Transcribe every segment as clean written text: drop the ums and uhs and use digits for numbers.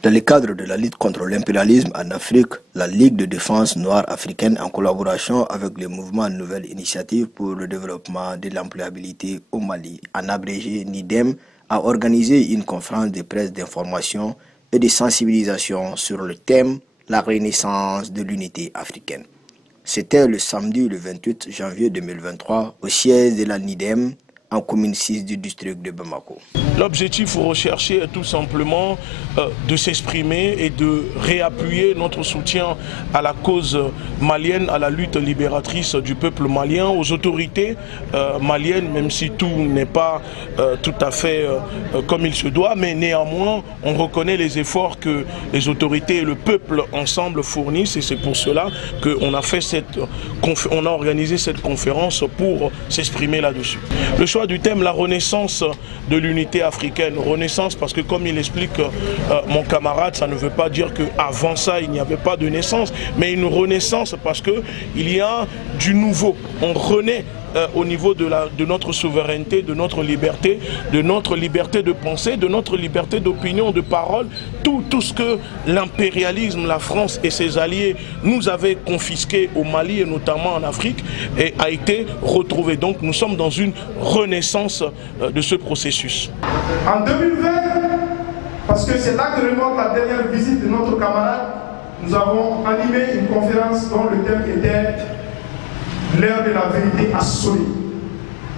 Dans le cadre de la lutte contre l'impérialisme en Afrique, la Ligue de défense noire africaine, en collaboration avec le mouvement Nouvelle Initiative pour le développement de l'employabilité au Mali, en abrégé NIDEM, a organisé une conférence de presse d'information et de sensibilisation sur le thème « La renaissance de l'unité africaine ». C'était le samedi le 28 janvier 2023 au siège de la NIDEM, en commune 6 du district de Bamako. L'objectif recherché est tout simplement de s'exprimer et de réappuyer notre soutien à la cause malienne, à la lutte libératrice du peuple malien, aux autorités maliennes, même si tout n'est pas tout à fait comme il se doit, mais néanmoins on reconnaît les efforts que les autorités et le peuple ensemble fournissent, et c'est pour cela qu'on a organisé cette conférence pour s'exprimer là-dessus. Le choix du thème, la renaissance de l'unité africaine. Renaissance parce que, comme il explique mon camarade, ça ne veut pas dire qu'avant ça il n'y avait pas de naissance, mais une renaissance parce qu'il y a du nouveau. On renaît au niveau de notre souveraineté, de notre liberté de penser, de notre liberté d'opinion, de parole, tout ce que l'impérialisme, la France et ses alliés nous avaient confisqué au Mali et notamment en Afrique et a été retrouvé. Donc nous sommes dans une renaissance de ce processus. En 2020, parce que c'est là que remonte la dernière visite de notre camarade, nous avons animé une conférence dont le thème était l'heure de la vérité a sonné.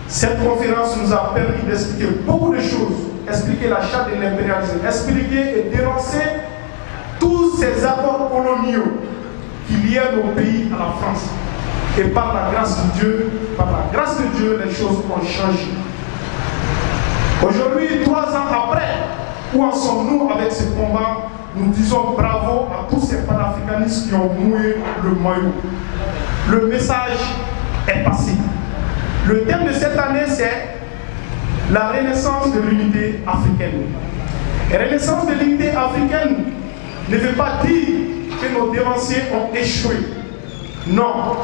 Cette conférence nous a permis d'expliquer beaucoup de choses, expliquer la charte de l'impérialisme, expliquer et dénoncer tous ces accords coloniaux qui liaient nos pays à la France. Et par la grâce de Dieu, les choses ont changé. Aujourd'hui, 3 ans après, où en sommes-nous avec ce combat? Nous disons bravo à tous ces panafricanistes qui ont mouillé le maillot. Le message est passé. Le thème de cette année, c'est la renaissance de l'unité africaine. Et la renaissance de l'unité africaine ne veut pas dire que nos dévanciers ont échoué. Non.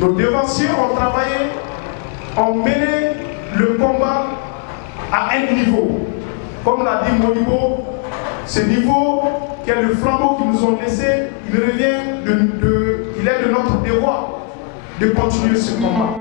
Nos dévanciers ont travaillé, ont mené le combat à un niveau. Comme l'a dit Modibo, ce niveau qui est le flambeau qu'ils nous ont laissé, il est de notre devoir de continuer ce combat.